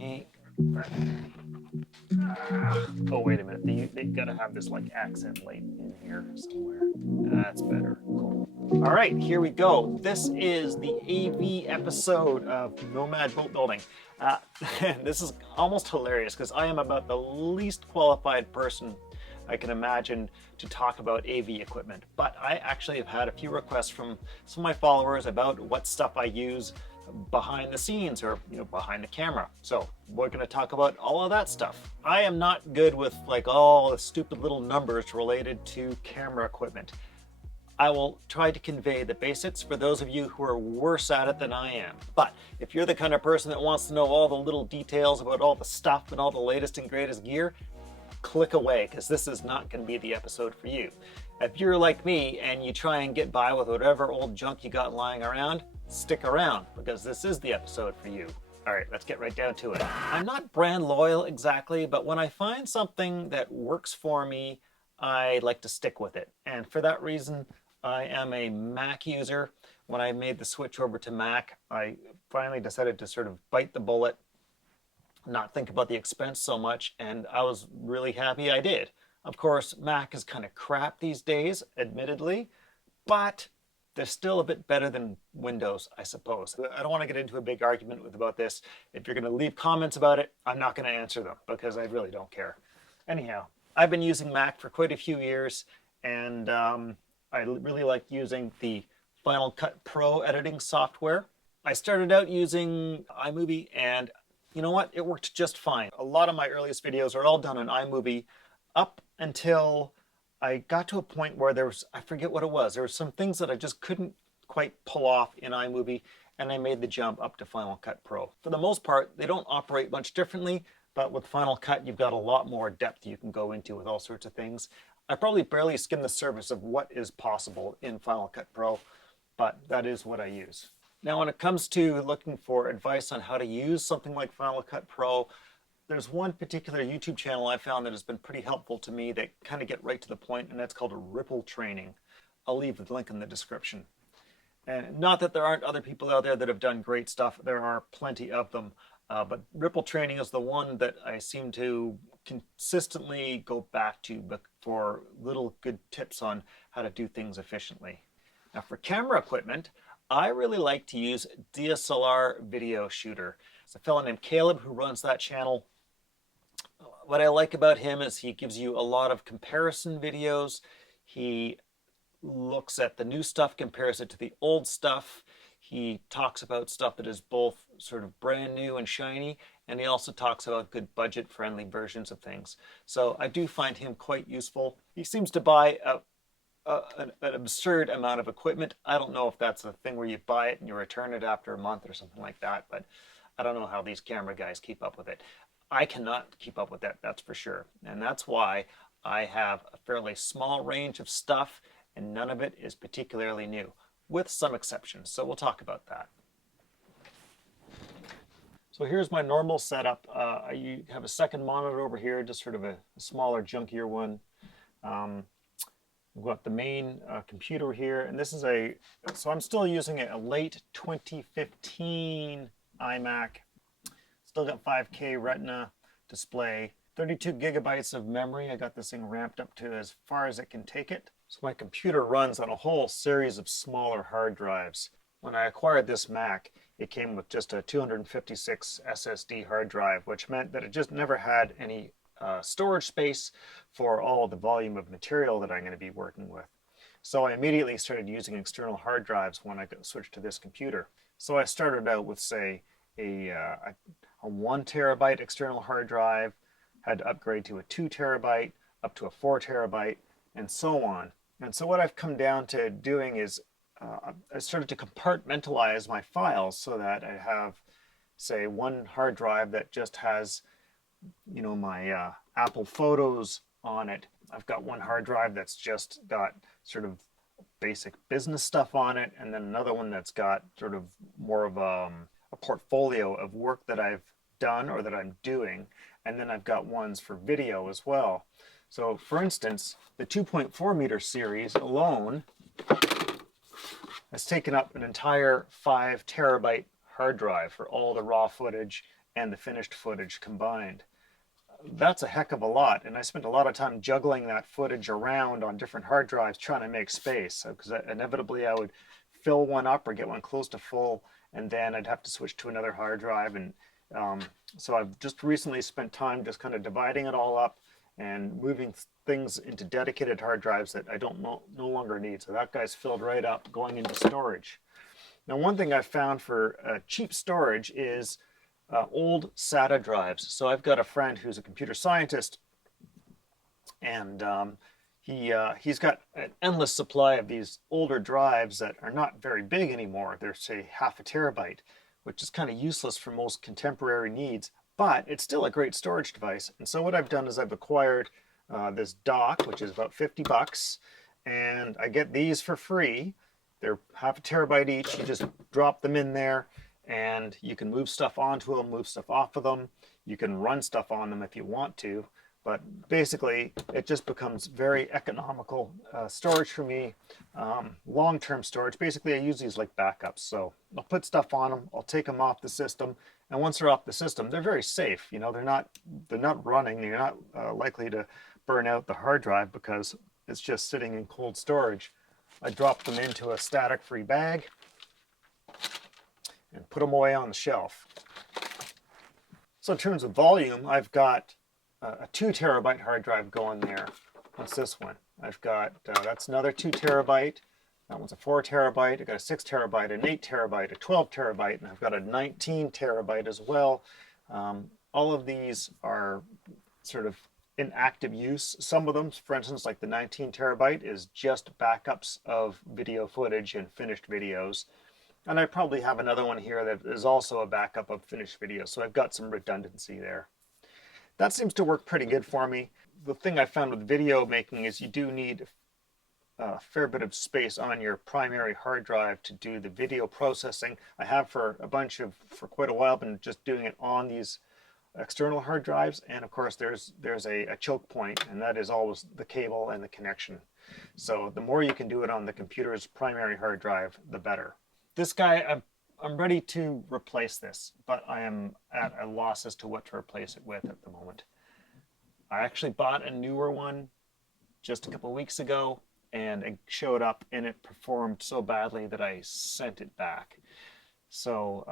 Okay. Oh, wait a minute. They gotta have this like accent light in here somewhere. That's better. Cool. All right, here we go. This is the AV episode of Nomad Boatbuilding. Uh, this is almost hilarious because I am about the least qualified person I can imagine to talk about AV equipment. But I actually have had a few requests from some of my followers about what stuff I use behind the scenes or behind the camera. So we're going to talk about all of that stuff. I am not good with like all the stupid little numbers related to camera equipment. I will try to convey the basics for those of you who are worse at it than I am. But if you're the kind of person that wants to know all the little details about all the stuff and all the latest and greatest gear, click away, because this is not going to be the episode for you. If you're like me and you try and get by with whatever old junk you got lying around, stick around, because this is the episode for you. All right, let's get right down to it. I'm not brand loyal exactly, but when I find something that works for me, I like to stick with it. And for that reason, I am a Mac user. When I made the switch over to Mac, I finally decided to sort of bite the bullet, not think about the expense so much, and I was really happy I did. Of course, Mac is kind of crap these days, admittedly, but they're still a bit better than Windows, I suppose. I don't want to get into a big argument about this. If you're going to leave comments about it, I'm not going to answer them because I really don't care. Anyhow, I've been using Mac for quite a few years, and I really like using the Final Cut Pro editing software. I started out using iMovie, and you know what? It worked just fine. A lot of my earliest videos are all done in iMovie up until I got to a point where I forget what it was. There were some things that I just couldn't quite pull off in iMovie, and I made the jump up to Final Cut Pro. For the most part, they don't operate much differently, but with Final Cut, you've got a lot more depth you can go into with all sorts of things. I probably barely skimmed the surface of what is possible in Final Cut Pro, but that is what I use. Now, when it comes to looking for advice on how to use something like Final Cut Pro, there's one particular YouTube channel I found that has been pretty helpful to me that kind of get right to the point, and that's called Ripple Training. I'll leave the link in the description. And not that there aren't other people out there that have done great stuff. There are plenty of them. But Ripple Training is the one that I seem to consistently go back to for little good tips on how to do things efficiently. Now, for camera equipment, I really like to use DSLR Video Shooter. There's a fellow named Caleb who runs that channel. What I like about him is he gives you a lot of comparison videos. He looks at the new stuff, compares it to the old stuff. He talks about stuff that is both sort of brand new and shiny, and he also talks about good budget-friendly versions of things. So I do find him quite useful. He seems to buy an absurd amount of equipment. I don't know if that's a thing where you buy it and you return it after a month or something like that, but I don't know how these camera guys keep up with it. I cannot keep up with that, that's for sure. And that's why I have a fairly small range of stuff, and none of it is particularly new, with some exceptions. So we'll talk about that. So here's my normal setup. I have a second monitor over here, just sort of a smaller, junkier one. We've got the main computer here, and this is so I'm still using a late 2015 iMac. Still got 5K Retina display, 32 gigabytes of memory. I got this thing ramped up to as far as it can take it. So my computer runs on a whole series of smaller hard drives. When I acquired this Mac, it came with just a 256 SSD hard drive, which meant that it just never had any storage space for all the volume of material that I'm going to be working with. So I immediately started using external hard drives when I switched to this computer. So I started out with, say, a 1 terabyte external hard drive, had to upgrade to a 2 terabyte, up to a 4 terabyte, and so on. And so what I've come down to doing is I started to compartmentalize my files so that I have, say, one hard drive that just has, my Apple Photos on it. I've got one hard drive that's just got sort of basic business stuff on it, and then another one that's got sort of more of a portfolio of work that I've done or that I'm doing, and then I've got ones for video as well. So for instance, the 2.4 meter series alone has taken up an entire 5 terabyte hard drive for all the raw footage and the finished footage combined. That's a heck of a lot, and I spent a lot of time juggling that footage around on different hard drives trying to make space, because inevitably I would fill one up or get one close to full, and then I'd have to switch to another hard drive. And so I've just recently spent time just kind of dividing it all up and moving things into dedicated hard drives that I don't no longer need. So that guy's filled right up, going into storage. Now, one thing I've found for cheap storage is old SATA drives. So I've got a friend who's a computer scientist, and he's got an endless supply of these older drives that are not very big anymore. They're, say, half a terabyte, which is kind of useless for most contemporary needs, but it's still a great storage device. And so what I've done is I've acquired this dock, which is about 50 bucks, and I get these for free. They're half a terabyte each. You just drop them in there, and you can move stuff onto them, move stuff off of them. You can run stuff on them if you want to, but basically it just becomes very economical storage for me. Long-term storage. Basically I use these like backups. So I'll put stuff on them, I'll take them off the system, and once they're off the system, they're very safe. You know, they're not running, they're not likely to burn out the hard drive because it's just sitting in cold storage. I drop them into a static-free bag and put them away on the shelf. So in terms of volume, I've got a 2 terabyte hard drive going there. What's this one? I've got, that's another 2 terabyte. That one's a 4 terabyte. I've got a 6 terabyte, an 8 terabyte, a 12 terabyte, and I've got a 19 terabyte as well. All of these are sort of in active use. Some of them, for instance, like the 19 terabyte is just backups of video footage and finished videos. And I probably have another one here that is also a backup of finished videos. So I've got some redundancy there. That seems to work pretty good for me. The thing I found with video making is you do need a fair bit of space on your primary hard drive to do the video processing. I have for quite a while been just doing it on these external hard drives, and of course there's a choke point, and that is always the cable and the connection. So the more you can do it on the computer's primary hard drive, the better. This guy, I'm ready to replace this, but I am at a loss as to what to replace it with at the moment. I actually bought a newer one just a couple weeks ago, and it showed up and it performed so badly that I sent it back. So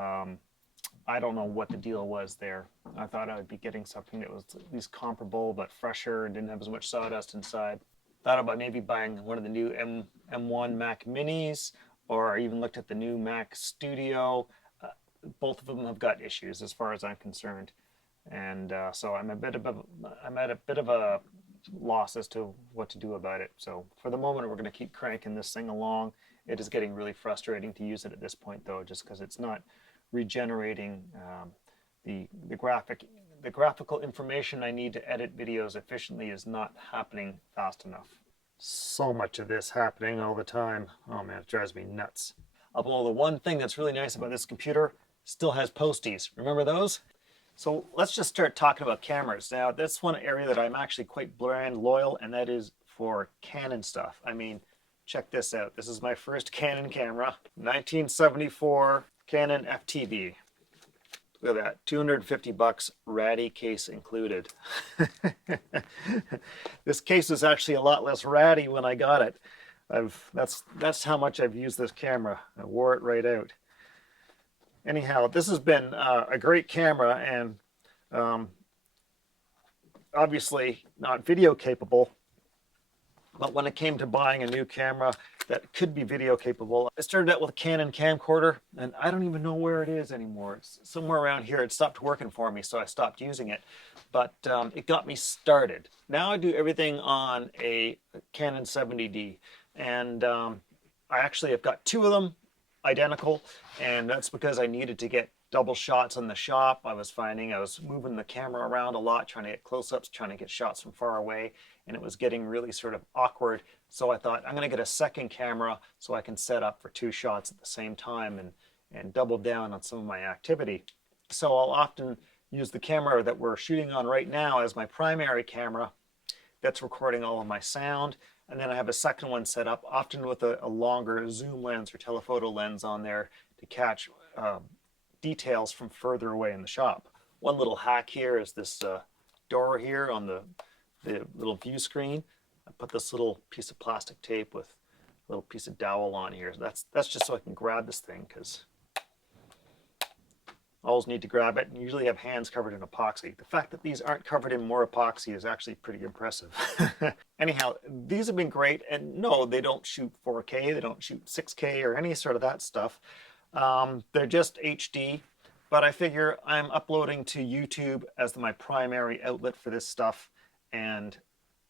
I don't know what the deal was there. I thought I would be getting something that was at least comparable but fresher and didn't have as much sawdust inside. Thought about maybe buying one of the new M1 Mac Minis, or I even looked at the new Mac Studio. Both of them have got issues as far as I'm concerned. And so I'm at a bit of a loss as to what to do about it. So for the moment, we're going to keep cranking this thing along. It is getting really frustrating to use it at this point, though, just because it's not regenerating the graphical information I need to edit videos efficiently is not happening fast enough. So much of this happening all the time. Oh man, it drives me nuts. Although the one thing that's really nice about this computer, still has posties. Remember those? So let's just start talking about cameras. Now, that's one area that I'm actually quite brand loyal, and that is for Canon stuff. I mean, check this out. This is my first Canon camera, 1974 Canon FTB. Look at that, 250 bucks, ratty case included. This case is actually a lot less ratty when I got it. That's how much I've used this camera. I wore it right out. Anyhow, this has been a great camera, and obviously not video capable, but when it came to buying a new camera that could be video capable, I started out with a Canon camcorder, and I don't even know where it is anymore. It's somewhere around here. It stopped working for me, so I stopped using it, but it got me started. Now I do everything on a Canon 70D, and I actually have got 2 of them identical, and that's because I needed to get double shots in the shop. I was finding I was moving the camera around a lot, trying to get close-ups, trying to get shots from far away, and it was getting really sort of awkward. So I thought, I'm going to get a second camera so I can set up for 2 shots at the same time and double down on some of my activity. So I'll often use the camera that we're shooting on right now as my primary camera that's recording all of my sound. And then I have a second one set up, often with a longer zoom lens or telephoto lens on there to catch details from further away in the shop. One little hack here is this door here on the little view screen. I put this little piece of plastic tape with a little piece of dowel on here. That's just so I can grab this thing, because I always need to grab it and usually have hands covered in epoxy. The fact that these aren't covered in more epoxy is actually pretty impressive. Anyhow, these have been great, and no, they don't shoot 4K, they don't shoot 6K or any sort of that stuff. They're just HD, but I figure I'm uploading to YouTube as my primary outlet for this stuff, and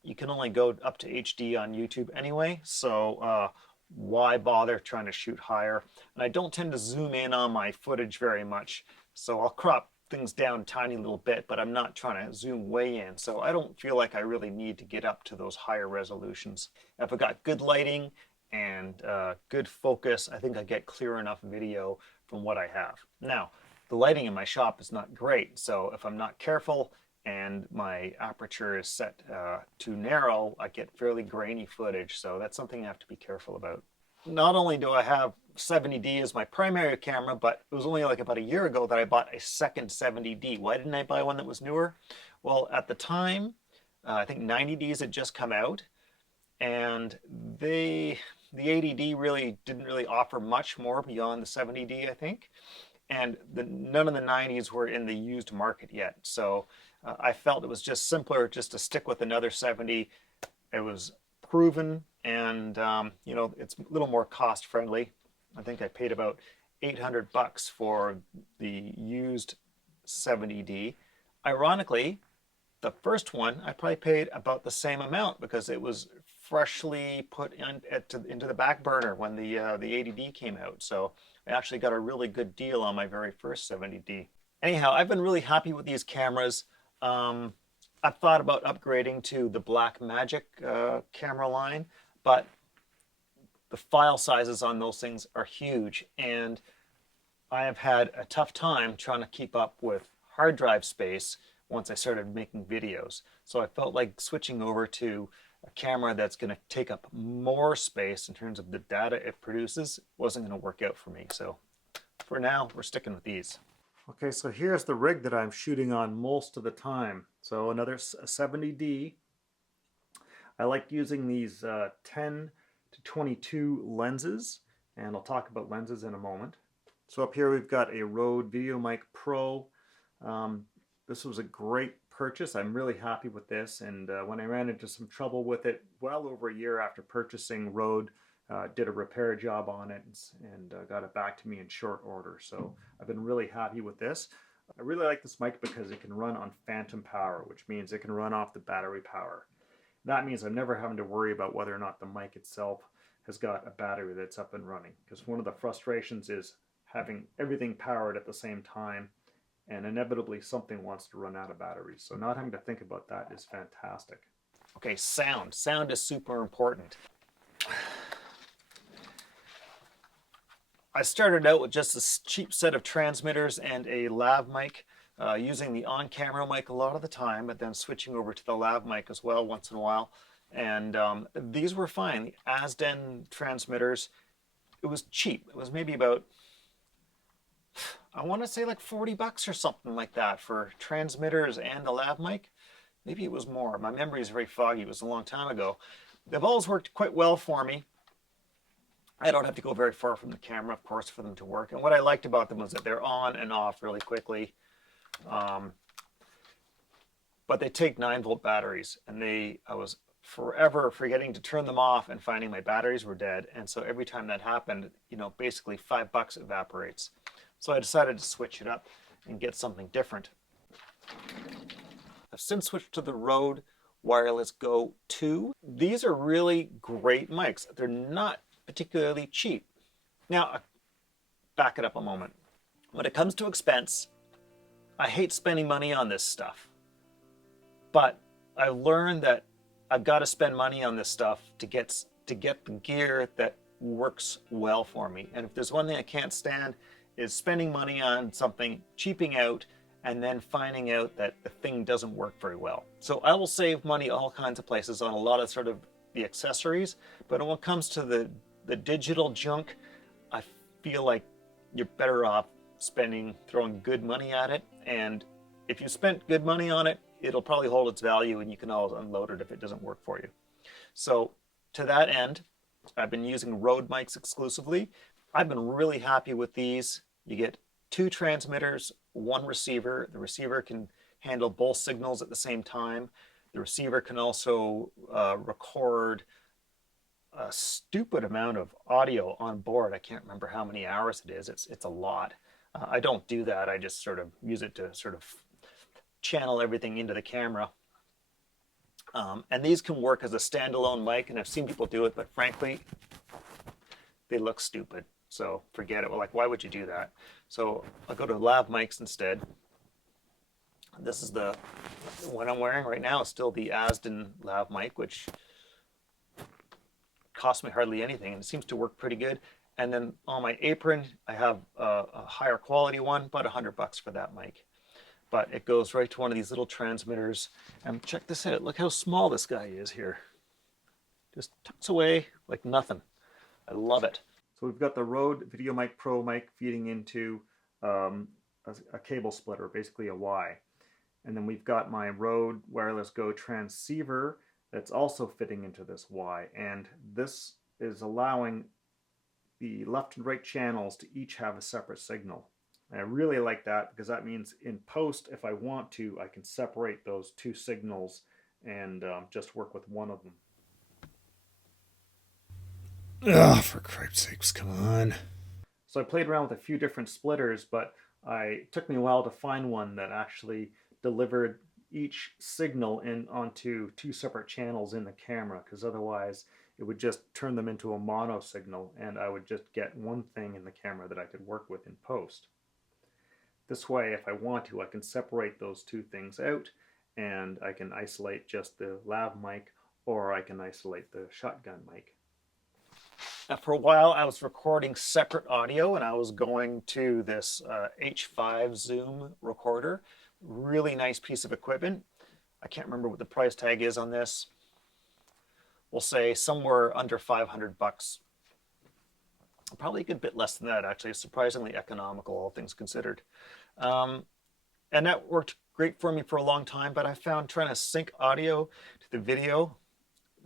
you can only go up to HD on YouTube anyway, so why bother trying to shoot higher? And I don't tend to zoom in on my footage very much, so I'll crop things down a tiny little bit, but I'm not trying to zoom way in, so I don't feel like I really need to get up to those higher resolutions. If I got good lighting and good focus, I think I get clear enough video from what I have. Now, the lighting in my shop is not great, so if I'm not careful and my aperture is set too narrow, I get fairly grainy footage, so that's something I have to be careful about. Not only do I have 70D as my primary camera, but it was only like about a year ago that I bought a second 70D. Why didn't I buy one that was newer? Well, at the time, I think 90Ds had just come out, and the 80D really didn't really offer much more beyond the 70D, I think. And none of the 90s were in the used market yet. So I felt it was just simpler just to stick with another 70. It was proven, and you know, it's a little more cost friendly. I think I paid about $800 for the used 70D. Ironically, the first one I probably paid about the same amount because it was freshly put into the back burner when the 80D came out. So I actually got a really good deal on my very first 70D. Anyhow, I've been really happy with these cameras. I've thought about upgrading to the Blackmagic camera line, but the file sizes on those things are huge, and I have had a tough time trying to keep up with hard drive space once I started making videos. So I felt like switching over to a camera that's going to take up more space in terms of the data it produces wasn't going to work out for me. So for now, we're sticking with these. Okay, so here's the rig that I'm shooting on most of the time. So another 70D. I like using these 10 to 22 lenses, and I'll talk about lenses in a moment. So up here we've got a Rode VideoMic Pro. This was a great purchase. I'm really happy with this, and when I ran into some trouble with it well over a year after purchasing, Rode did a repair job on it and got it back to me in short order. So I've been really happy with this. I really like this mic because it can run on phantom power, which means it can run off the battery power. That means I'm never having to worry about whether or not the mic itself has got a battery that's up and running, because one of the frustrations is having everything powered at the same time, and inevitably something wants to run out of batteries. So not having to think about that is fantastic. Okay, sound. Sound is super important. I started out with just a cheap set of transmitters and a lav mic, using the on-camera mic a lot of the time, but then switching over to the lav mic as well once in a while. And these were fine. The Asden transmitters, it was cheap. It was maybe about, I want to say like $40 or something like that for transmitters and a lav mic. Maybe it was more. My memory is very foggy. It was a long time ago. They've always worked quite well for me. I don't have to go very far from the camera, of course, for them to work. And what I liked about them was that they're on and off really quickly. But they take 9-volt batteries, and I was forever forgetting to turn them off and finding my batteries were dead. And so every time that happened, you know, basically $5 evaporates. So I decided to switch it up and get something different. I've since switched to the Rode Wireless Go 2. These are really great mics. They're not particularly cheap. Now, back it up a moment. When it comes to expense, I hate spending money on this stuff. But I learned that I've got to spend money on this stuff to get the gear that works well for me. And if there's one thing I can't stand, is spending money on something, cheaping out, and then finding out that the thing doesn't work very well. So I will save money all kinds of places on a lot of sort of the accessories, but when it comes to the digital junk, I feel like you're better off throwing good money at it. And if you spent good money on it, it'll probably hold its value and you can always unload it if it doesn't work for you. So to that end, I've been using Rode mics exclusively. I've been really happy with these. You get 2 transmitters, 1 receiver. The receiver can handle both signals at the same time. The receiver can also record a stupid amount of audio on board. I can't remember how many hours it is. It's a lot. I don't do that. I just sort of use it to sort of channel everything into the camera. And these can work as a standalone mic, and I've seen people do it, but frankly, they look stupid. So forget it. Well, like, why would you do that? So I'll go to lav mics instead. This is the one I'm wearing right now. It's still the Asden lav mic, which cost me hardly anything, and it seems to work pretty good. And then on my apron, I have a higher quality one, about $100 for that mic. But it goes right to one of these little transmitters. And check this out. Look how small this guy is here. Just tucks away like nothing. I love it. So we've got the Rode VideoMic Pro mic feeding into a cable splitter, basically a Y. And then we've got my Rode Wireless Go transceiver that's also fitting into this Y. And this is allowing the left and right channels to each have a separate signal. And I really like that because that means in post, if I want to, I can separate those 2 signals and just work with one of them. Oh, for Christ's sakes, come on. So I played around with a few different splitters, but it took me a while to find one that actually delivered each signal onto 2 separate channels in the camera, because otherwise it would just turn them into a mono signal and I would just get one thing in the camera that I could work with in post. This way, if I want to, I can separate those 2 things out and I can isolate just the lav mic, or I can isolate the shotgun mic. Now, for a while, I was recording separate audio and I was going to this H5 Zoom recorder. Really nice piece of equipment. I can't remember what the price tag is on this. We'll say somewhere under $500. Probably a good bit less than that, actually. It's surprisingly economical, all things considered. And that worked great for me for a long time, but I found trying to sync audio to the video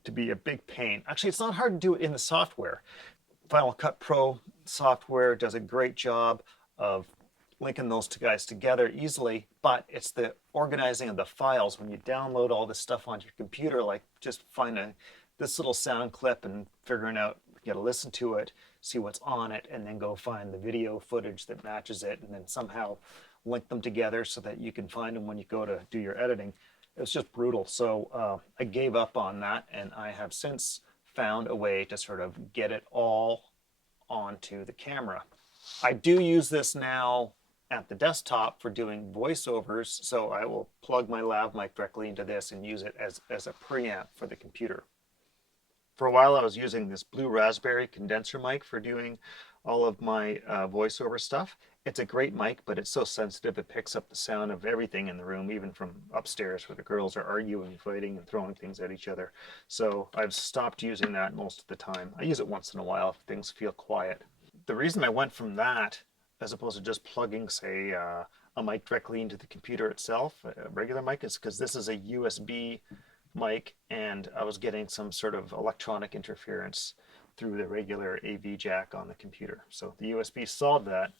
to be a big pain. Actually, it's not hard to do it in the software. Final Cut Pro software does a great job of linking those 2 guys together easily, but it's the organizing of the files. When you download all this stuff onto your computer, like just finding this little sound clip and figuring out, you got to listen to it, see what's on it, and then go find the video footage that matches it, and then somehow link them together so that you can find them when you go to do your editing. It's just brutal. So I gave up on that, and I have since found a way to sort of get it all onto the camera. I do use this now at the desktop for doing voiceovers, so I will plug my lav mic directly into this and use it as a preamp for the computer. For a while I was using this blue raspberry condenser mic for doing all of my voiceover stuff. It's a great mic, but it's so sensitive it picks up the sound of everything in the room, even from upstairs where the girls are arguing, fighting, and throwing things at each other. So I've stopped using that most of the time. I use it once in a while if things feel quiet. The reason I went from that, as opposed to just plugging, say, a mic directly into the computer itself, a regular mic, is because this is a USB mic, and I was getting some sort of electronic interference through the regular AV jack on the computer. So the USB solved that,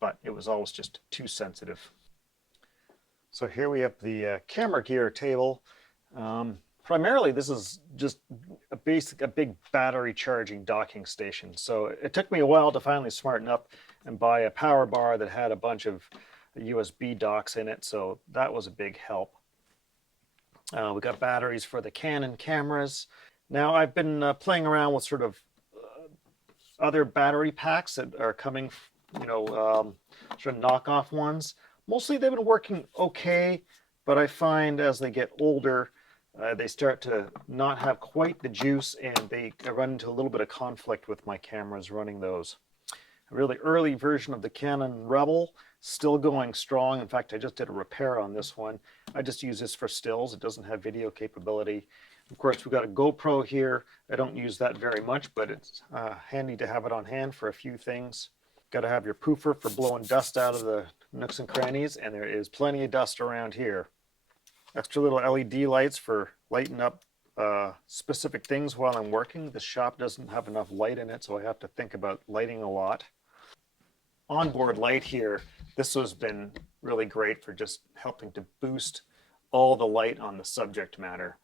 but it was always just too sensitive. So here we have the camera gear table. Primarily, this is just a big battery charging docking station. So it took me a while to finally smarten up and buy a power bar that had a bunch of USB docks in it. So that was a big help. We got batteries for the Canon cameras. Now I've been playing around with sort of other battery packs that are coming, sort of knockoff ones. Mostly they've been working okay, but I find as they get older, they start to not have quite the juice, and they run into a little bit of conflict with my cameras running those. A really early version of the Canon Rebel, still going strong. In fact, I just did a repair on this one. I just use this for stills. It doesn't have video capability. Of course, we've got a GoPro here. I don't use that very much, but it's handy to have it on hand for a few things. Got to have your poofer for blowing dust out of the nooks and crannies, and there is plenty of dust around here. Extra little LED lights for lighting up specific things while I'm working. The shop doesn't have enough light in it, so I have to think about lighting a lot. Onboard light here, this has been really great for just helping to boost all the light on the subject matter.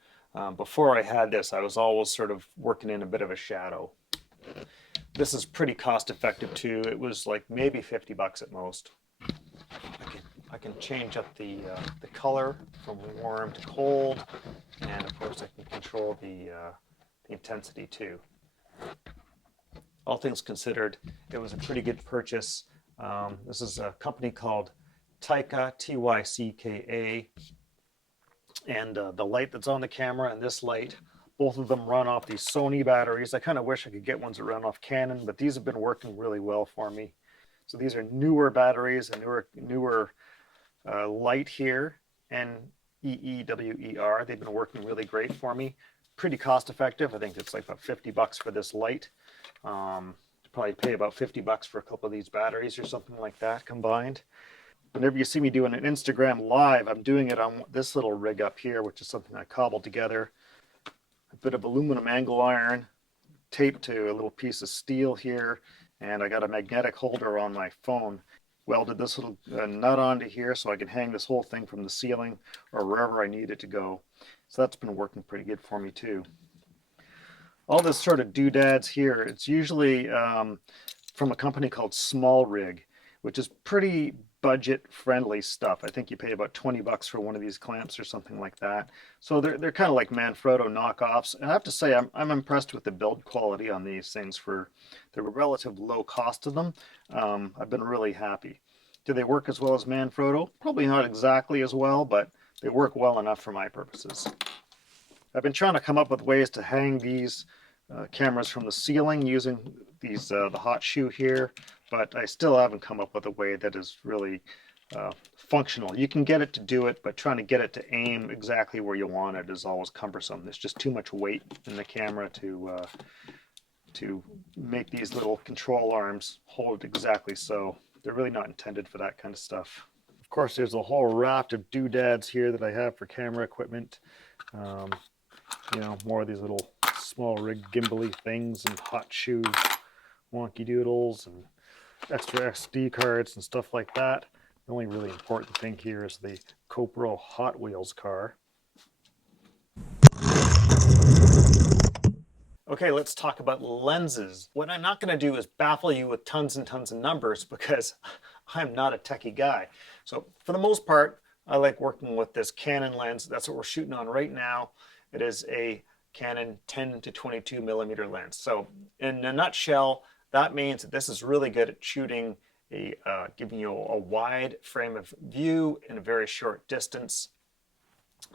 Before I had this, I was always sort of working in a bit of a shadow. This is pretty cost effective too. It was like maybe 50 bucks at most. I can change up the color from warm to cold, and of course I can control the intensity too. All things considered, it was a pretty good purchase. This is a company called Tyka, Tycka, and the light that's on the camera and this light, both of them run off these Sony batteries. I kind of wish I could get ones that run off Canon, but these have been working really well for me. So these are newer batteries, and newer light here, NEEWER. They've been working really great for me. Pretty cost effective. I think it's like about 50 bucks for this light. Probably pay about 50 bucks for a couple of these batteries or something like that combined. Whenever you see me doing an Instagram live, I'm doing it on this little rig up here, which is something I cobbled together. A bit of aluminum angle iron taped to a little piece of steel here, and I got a magnetic holder on my phone. Welded this little nut onto here so I can hang this whole thing from the ceiling or wherever I need it to go. So that's been working pretty good for me too. All this sort of doodads here, it's usually from a company called Small Rig, which is pretty budget friendly stuff. I think you pay about 20 bucks for one of these clamps or something like that. So they're kind of like Manfrotto knockoffs. And I have to say, I'm impressed with the build quality on these things for the relative low cost of them. I've been really happy. Do they work as well as Manfrotto? Probably not exactly as well, but they work well enough for my purposes. I've been trying to come up with ways to hang these cameras from the ceiling using these the hot shoe here, but I still haven't come up with a way that is really functional. You can get it to do it, but trying to get it to aim exactly where you want it is always cumbersome. There's just too much weight in the camera to make these little control arms hold exactly so. They're really not intended for that kind of stuff. Of course, there's a whole raft of doodads here that I have for camera equipment. You know, more of these little small rig gimbally things and hot shoe wonky doodles and extra SD cards and stuff like that. The only really important thing here is the GoPro Hot Wheels car. Okay, let's talk about lenses. What I'm not going to do is baffle you with tons and tons of numbers because I'm not a techie guy. So for the most part, I like working with this Canon lens. That's what we're shooting on right now. It is a Canon 10 to 22 millimeter lens. So in a nutshell, that means that this is really good at shooting giving you a wide frame of view in a very short distance.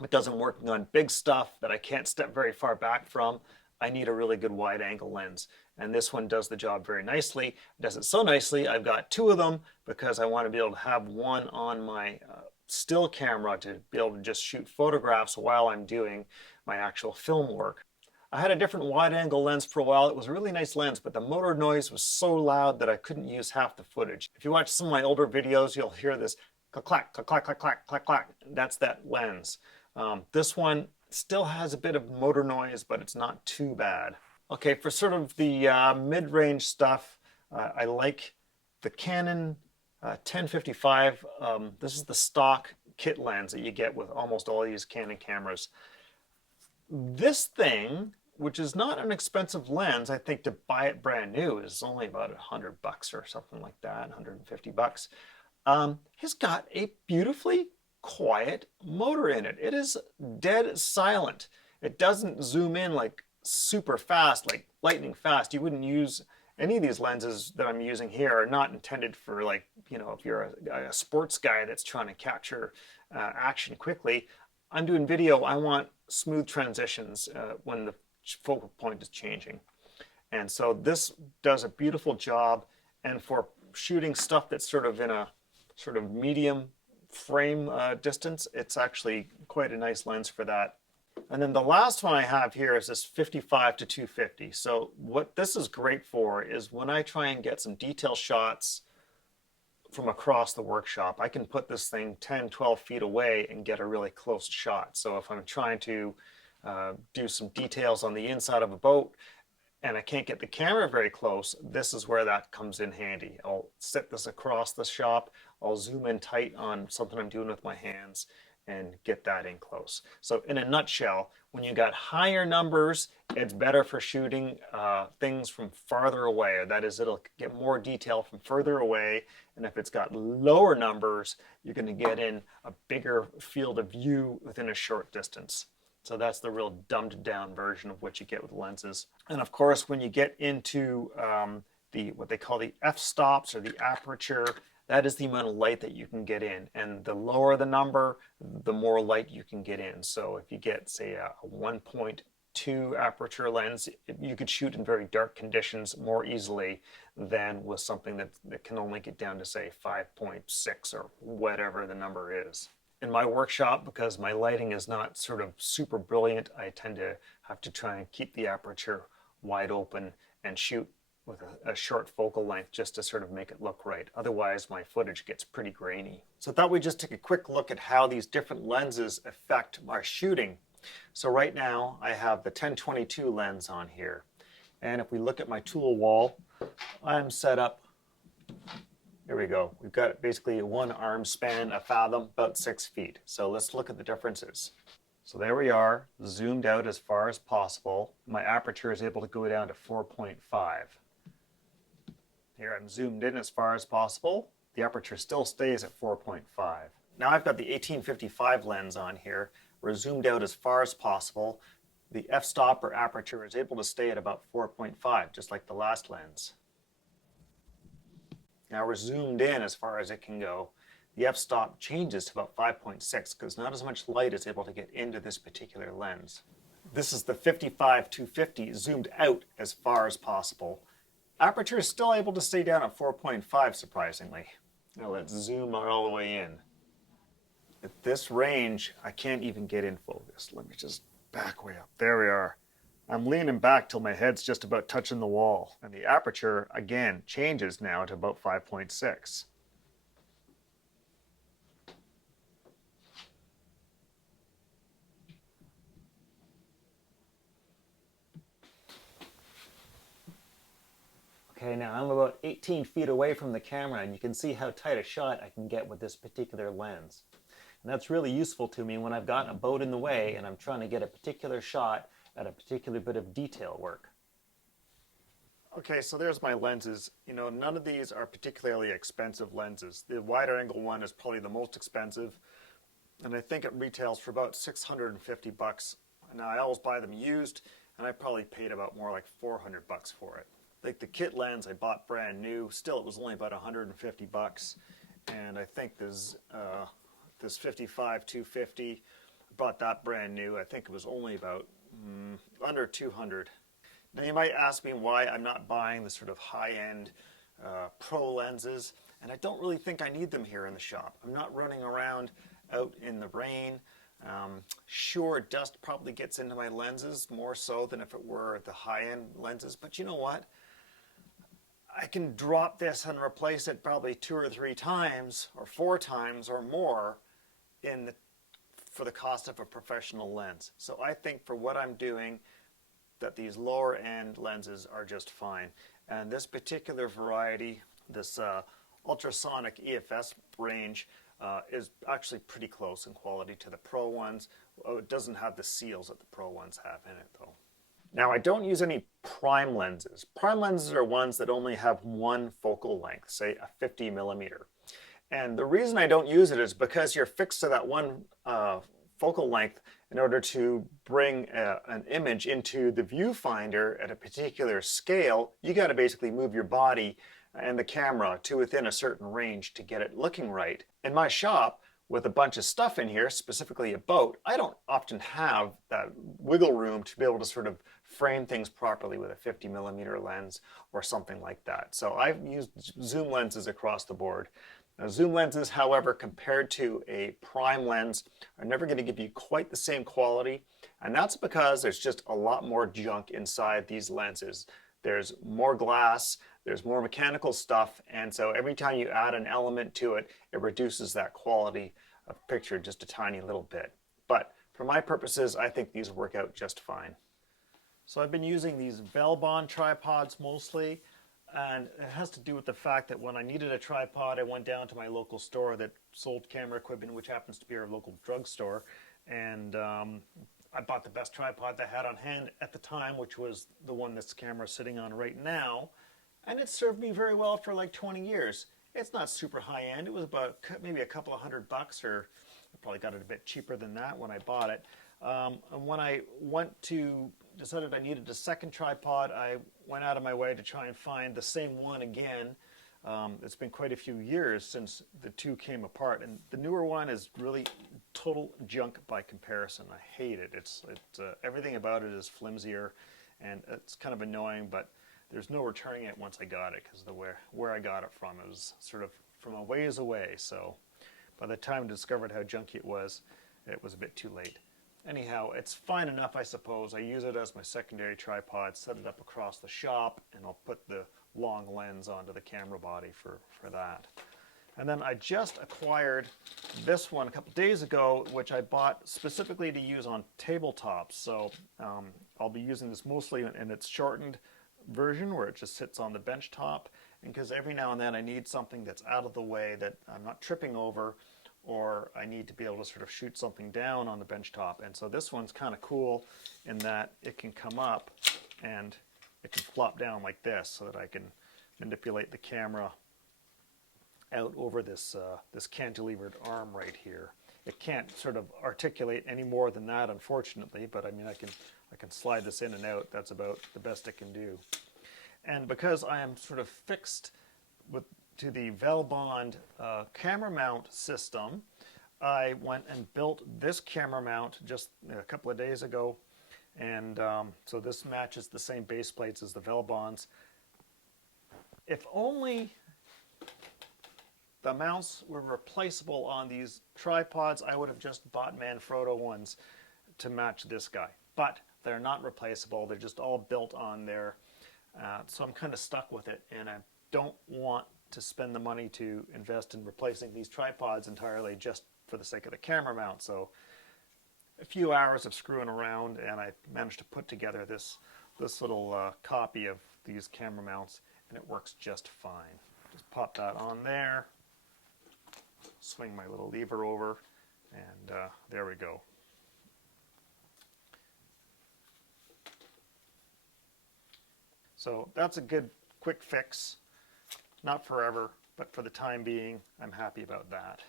It doesn't work on big stuff that I can't step very far back from. I need a really good wide angle lens. And this one does the job very nicely. It does it so nicely, I've got two of them because I want to be able to have one on my still camera to be able to just shoot photographs while I'm doing my actual film work. I had a different wide angle lens for a while. It was a really nice lens, but the motor noise was so loud that I couldn't use half the footage. If you watch some of my older videos, you'll hear this clack, clack, clack, clack, clack, clack, clack, clack. That's that lens. This one still has a bit of motor noise, but it's not too bad. Okay, for sort of the mid-range stuff, I like the Canon 1055. This is the stock kit lens that you get with almost all these Canon cameras. This thing, which is not an expensive lens, I think to buy it brand new is only about 100 bucks or something like that, 150 bucks. Has got a beautifully quiet motor in it. It is dead silent. It doesn't zoom in like super fast, like lightning fast. You wouldn't use any of these lenses that I'm using here are not intended for, like, you know, if you're a sports guy that's trying to capture action quickly. I'm doing video. I want smooth transitions when the focal point is changing. And so this does a beautiful job. And for shooting stuff that's sort of in a sort of medium frame distance, it's actually quite a nice lens for that. And then the last one I have here is this 55 to 250. So what this is great for is when I try and get some detail shots from across the workshop. I can put this thing 10, 12 feet away and get a really close shot. So if I'm trying to do some details on the inside of a boat and I can't get the camera very close, this is where that comes in handy. I'll set this across the shop, I'll zoom in tight on something I'm doing with my hands and get that in close. So in a nutshell, when you got higher numbers, it's better for shooting things from farther away. That is, it'll get more detail from further away. And if it's got lower numbers, you're going to get in a bigger field of view within a short distance. So that's the real dumbed down version of what you get with lenses. And of course, when you get into what they call the f-stops or the aperture, that is the amount of light that you can get in. And the lower the number, the more light you can get in. So if you get, say, a 1.2 aperture lens, you could shoot in very dark conditions more easily than with something that can only get down to, say, 5.6 or whatever the number is. In my workshop, because my lighting is not sort of super brilliant, I tend to have to try and keep the aperture wide open and shoot with a short focal length just to sort of make it look right. Otherwise, my footage gets pretty grainy. So I thought we'd just take a quick look at how these different lenses affect our shooting. So right now, I have the 10-22 lens on here. And if we look at my tool wall, I'm set up. Here we go. We've got basically one arm span, a fathom, about 6 feet. So let's look at the differences. So there we are, zoomed out as far as possible. My aperture is able to go down to 4.5. Here I'm zoomed in as far as possible. The aperture still stays at 4.5. Now I've got the 1855 lens on here. We're zoomed out as far as possible. The f-stop or aperture is able to stay at about 4.5, just like the last lens. Now we're zoomed in as far as it can go. The f-stop changes to about 5.6 because not as much light is able to get into this particular lens. This is the 55-250 zoomed out as far as possible. Aperture is still able to stay down at 4.5, surprisingly. Now let's zoom all the way in. At this range, I can't even get in focus. Let me just back way up. There we are. I'm leaning back till my head's just about touching the wall. And the aperture, again, changes now to about 5.6. Okay, now I'm about 18 feet away from the camera and you can see how tight a shot I can get with this particular lens. And that's really useful to me when I've got a boat in the way and I'm trying to get a particular shot at a particular bit of detail work. Okay, so there's my lenses. You know, none of these are particularly expensive lenses. The wider angle one is probably the most expensive, and I think it retails for about 650 bucks. Now I always buy them used, and I probably paid about more like 400 bucks for it. Like the kit lens I bought brand new, still it was only about 150 bucks, and I think this 55-250, I bought that brand new. I think it was only about under 200. Now you might ask me why I'm not buying the sort of high-end pro lenses, and I don't really think I need them here in the shop. I'm not running around out in the rain. Sure, dust probably gets into my lenses more so than if it were the high-end lenses, but you know what? I can drop this and replace it probably 2 or 3 times or 4 times or more for the cost of a professional lens. So I think for what I'm doing, that these lower end lenses are just fine. And this particular variety, this ultrasonic EFS range, is actually pretty close in quality to the Pro ones. It doesn't have the seals that the Pro ones have in it though. Now I don't use any prime lenses. Prime lenses are ones that only have one focal length, say a 50 millimeter. And the reason I don't use it is because you're fixed to that one focal length in order to bring an image into the viewfinder at a particular scale. You got to basically move your body and the camera to within a certain range to get it looking right. In my shop, with a bunch of stuff in here, specifically a boat, I don't often have that wiggle room to be able to sort of frame things properly with a 50 millimeter lens or something like that. So I've used zoom lenses across the board. Now, zoom lenses, however, compared to a prime lens, are never going to give you quite the same quality, and that's because there's just a lot more junk inside these lenses. There's more glass, There's more mechanical stuff, and so every time you add an element to it, it reduces that quality of picture just a tiny little bit. But for my purposes, I think these work out just fine. So I've been using these Velbond tripods mostly, and it has to do with the fact that when I needed a tripod, I went down to my local store that sold camera equipment, which happens to be our local drugstore, and I bought the best tripod that I had on hand at the time, which was the one this camera is sitting on right now, and it served me very well for like 20 years. It's not super high end. It was about maybe a couple of $100, or I probably got it a bit cheaper than that when I bought it. And when I decided I needed a second tripod, I went out of my way to try and find the same one again. It's been quite a few years since the two came apart, and the newer one is really total junk by comparison. I hate it. Everything about it is flimsier, and it's kind of annoying, but there's no returning it once I got it, because where I got it from, it was sort of from a ways away. So by the time I discovered how junky it was a bit too late. Anyhow, it's fine enough, I suppose. I use it as my secondary tripod, set it up across the shop, and I'll put the long lens onto the camera body for that. And then I just acquired this one a couple days ago, which I bought specifically to use on tabletops. So I'll be using this mostly in its shortened version, where it just sits on the bench top, and because every now and then I need something that's out of the way that I'm not tripping over, or I need to be able to sort of shoot something down on the bench top. And so this one's kind of cool in that it can come up and it can flop down like this, so that I can manipulate the camera out over this this cantilevered arm right here. It can't sort of articulate any more than that, unfortunately, but I mean, I can slide this in and out. That's about the best it can do. And because I am sort of fixed to the Velbond camera mount system, I went and built this camera mount just a couple of days ago, and so this matches the same base plates as the Velbonds. If only the mounts were replaceable on these tripods, I would have just bought Manfrotto ones to match this guy. But they're not replaceable. They're just all built on there. So I'm kind of stuck with it, and I don't want to spend the money to invest in replacing these tripods entirely just for the sake of the camera mount. So a few hours of screwing around, and I managed to put together this little copy of these camera mounts, and it works just fine. Just pop that on there, swing my little lever over, and there we go. So that's a good quick fix. Not forever, but for the time being, I'm happy about that.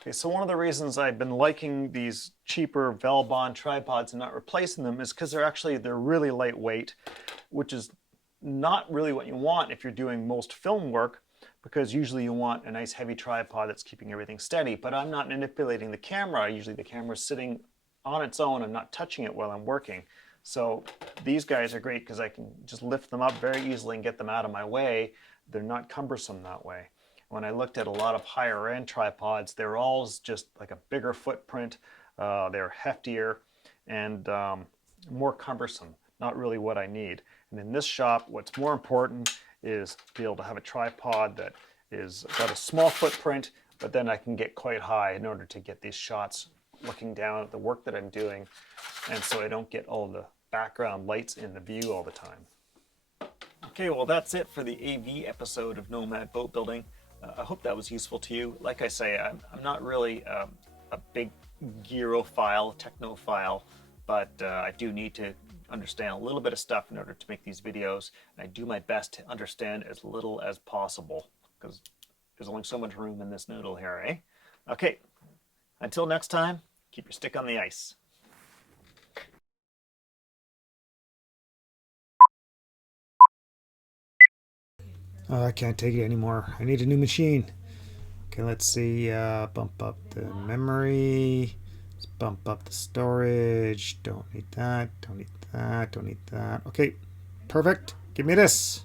Okay, so one of the reasons I've been liking these cheaper Velbond tripods and not replacing them is because they're really lightweight, which is not really what you want if you're doing most film work, because usually you want a nice heavy tripod that's keeping everything steady. But I'm not manipulating the camera. Usually the camera's sitting on its own. I'm not touching it while I'm working. So these guys are great because I can just lift them up very easily and get them out of my way. They're not cumbersome that way. When I looked at a lot of higher end tripods, they're all just like a bigger footprint. They're heftier and more cumbersome. Not really what I need. And in this shop, what's more important is to be able to have a tripod that is got a small footprint, but then I can get quite high in order to get these shots looking down at the work that I'm doing, and so I don't get all the background lights in the view all the time. Okay, well that's it for the AV episode of Nomad Boat Building. I hope that was useful to you. Like I say, I'm not really a big gearophile, technophile, but I do need to understand a little bit of stuff in order to make these videos, and I do my best to understand as little as possible, because there's only so much room in this noodle here, eh? Okay, until next time, keep your stick on the ice. Oh, I can't take it anymore. I need a new machine. Okay, let's see. Bump up the memory. Let's bump up the storage. Don't need that. Don't need that. Don't need that. Okay, perfect. Give me this.